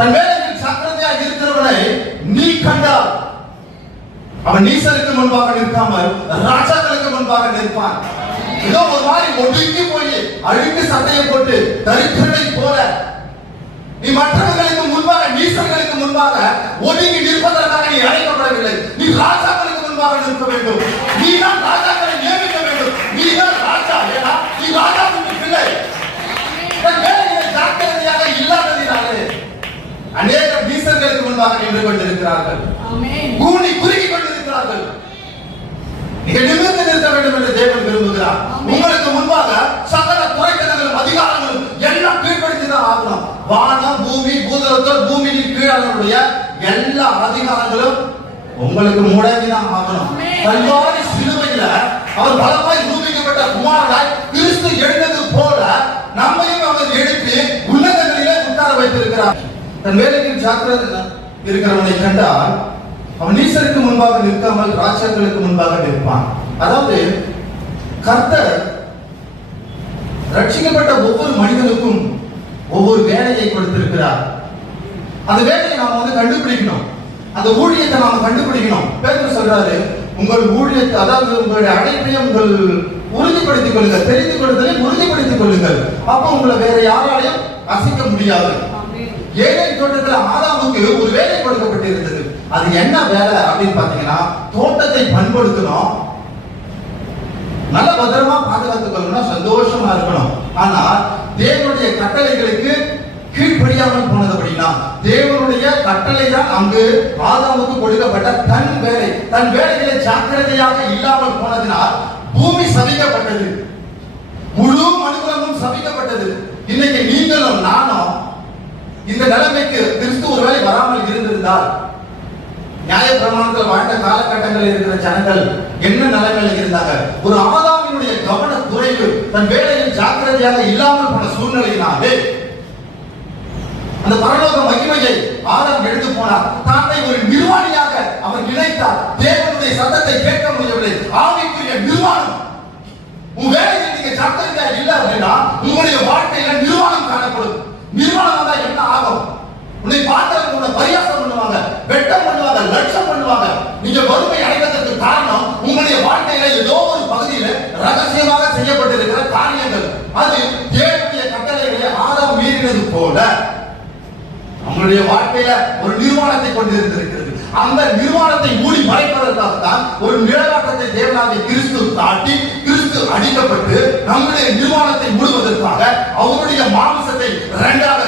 தன் வேலையில் ஜாக்கிரதையாக இருக்கிறவனை நீ கண்டால் அவன் நீசருக்கு முன்பாக நிற்காமல் ராஜாக்களுக்கு முன்பாக நிற்பான். ஏதோ ஒரு மாதிரி ஒடுங்கி போய் அழுக்கு சட்டையை போட்டு தரித்திரனை போல நீ மற்றவர்களுக்கு முன்பாக நீசர்களுக்கு முன்பாக ஒடுங்கி நிற்பதற்காக நீ அழைக்கப்படவில்லை. நீ ராஜாக்களுக்கு முன்பாக நிற்க வேண்டும். நீ தான் ராஜாக்களை நியமிக்க வேண்டும். நீ தான் ராஜா. ஏன்னா நீ ராஜாவுக்கு பிள்ளை. ஜாக்கிரதையாக இல்லாததினாலே அநேக நீசர்களுக்கு முன்பாக நின்று கொண்டிருக்கிறார்கள். கூனி குறுகி கொண்டிருக்கிறார்கள். நீங்கள் நிமிர்ந்து நிற்க வேண்டும் என்று தேவன் விரும்புகிறார். உங்களுக்கு முன்பாக சகல குறைகளும் அதிகாரங்களும் எல்லாம் கீழ்ப்படுத்திதான் ஆகணும். வானம் பூமி பூதலத்தோர் பூமியின் கீழாளருடைய எல்லா அதிகாரங்களும் உங்களுக்கு முடங்கிதான் ஆகணும். கல்வாரி சிலுவையில அவர் பலமாய் ரூபிக்கப்பட்ட குமாரனாய் கிறிஸ்து எழுந்தது போல நம்மையும் அவர் எழுப்பி உன்னதங்களிலே உட்கார வைத்திருக்கிறார். தன் வேலைக்கு ஜாக்கிரதை இருக்கிறவனை கண்டால் அவன் நீசருக்கு முன்பாக நிற்காமல் ராஜாக்களுக்கு முன்பாக நிற்பான். அதாவது கர்த்தர் ரட்சிக்கப்பட்ட ஒவ்வொரு மனிதனுக்கும் ஒவ்வொரு வேலையை கொடுத்திருக்கிறார். அந்த வேலையை நாம கண்டுபிடிக்கணும். அந்த ஊழியத்தை நாம கண்டுபிடிக்கணும். பேதுரு சொல்றாரு, உங்கள் ஊழியத்தை, அதாவது உங்களுடைய அழைப்பை உங்கள் உறுதிப்படுத்திக் கொள்ளுங்கள், தெரிந்து கொள்வதை உறுதிப்படுத்திக் கொள்ளுங்கள். அப்ப உங்களை வேற யாராலையும் அசைக்க முடியாது. ஏதேன் தோட்டத்தில் ஆதாமுக்கு ஒரு வேலை கொடுக்கப்பட்டிருந்தது. அது என்ன வேலை அப்படின்னு பாத்தீங்கன்னா, தோட்டத்தை பண்படுத்தணும், நல்ல பத்திரமா பாதுகாத்துக் கொள்ளணும், சந்தோஷமா இருக்கணும். ஆனா தேவனுடைய கட்டளைகளுக்கு கீழ்ப்படியாமல் போனது அப்படின்னா, தேவனுடைய கட்டளை தான் அங்கு ஆதாமுக்கு கொடுக்கப்பட்ட தன் வேலை. தன் வேலைகளை ஜாக்கிரதையாக இல்லாமல் போனதினால் பூமி சபிக்கப்பட்டது, முழு மனிதனும் சபிக்கப்பட்டது. இன்னைக்கு நீங்களும் நானும் இந்த நிலைமைக்கு கிறிஸ்து ஒருவேளை வராமல் இருந்திருந்தால், நியாய பிரமாணத்தில் வாழ்ந்த காலகட்டங்களில் இருக்கிற ஜனங்கள் என்ன நிலைமையில் இருந்தாங்க? ஒரு ஆதாமினுடைய கவன குறைவு, தன் வேலையில் ஜாக்கிரதையாக இல்லாமல் போன சூழ்நிலையினாலே அந்த பரலோக மகிமையை ஆதாம் எடுத்து போனார். தன்னை ஒரு நிர்வாணியாக அவர் நினைத்தார். தேவனுடைய சத்தத்தை கேட்க முடியவில்லை. ஆவிக்குரிய நிர்வாணம். உன் வேலையில் நீங்க ஜாக்கிரதையா இல்லை அப்படின்னா உங்களுடைய வாழ்க்கையில நிர்வாணம் காணப்படும். நிர்வாணம் தான் என்ன ஆகும்? உன்னை பார்த்தவங்க உன்னை பரியாசம் பண்ணுவாங்க, வெட்டம் பண்ணுவாங்க, லட்சம் பண்ணுவாங்க. நீங்க வறுமை அடைவதற்கு காரணம் உங்களுடைய வாழ்க்கையில ஏதோ ஒரு பகுதியில ரகசியமாக செய்யப்பட்டிருக்கிற காரியங்கள். அது தேவனுடைய கட்டளைகளை ஆதாம் மீறினது போல அவங்களுடைய வாழ்க்கையில ஒரு நிர்வாணத்தை கொண்டிருந்திருக்கிறது. அந்த நிர்வாணத்தை மூடி மறைப்பதற்காகத்தான் ஒரு நிழலாட்டத்தை தேவனாகிய கிறிஸ்து காட்டி, கிறிஸ்து அடிக்கப்பட்டு நம்முடைய நிர்வாணத்தை மூடுவதற்காக அவருடைய மாம்சத்தை இரண்டாக